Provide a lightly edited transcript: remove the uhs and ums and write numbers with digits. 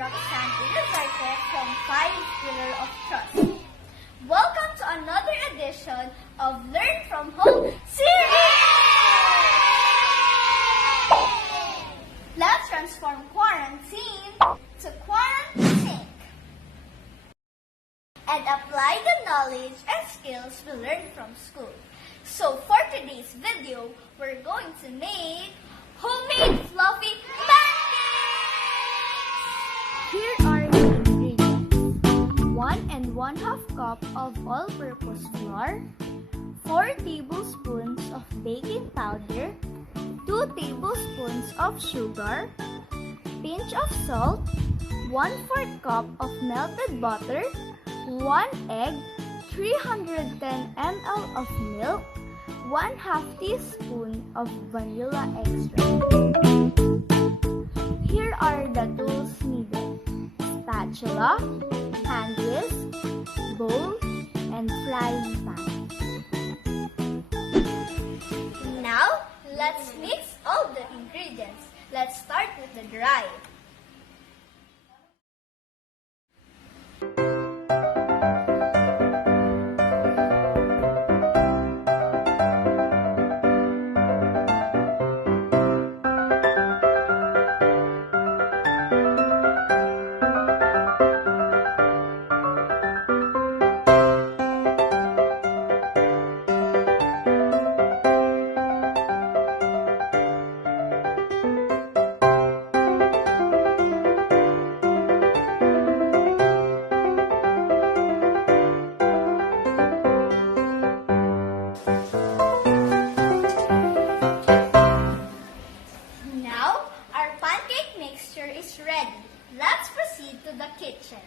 Roxanne and Lazarte from 5 Pillar of Trust. Welcome to another edition of Learn from Home series! Let's transform quarantine to quarantine and apply the knowledge and skills we learned from school. So for today's video, we're going to make homemade fluffy pancakes! Here are the ingredients. 1 1/2 cup of all-purpose flour, 4 tablespoons of baking powder, 2 tablespoons of sugar, pinch of salt, 1/4 cup of melted butter, 1 egg, 310 ml of milk, 1/2 teaspoon of vanilla extract. Here are the tools needed: spatula, hand whisk, bowl, and frying pan. Now, let's mix all the ingredients. Let's start with the dry. Now, our pancake mixture is ready. Let's proceed to the kitchen.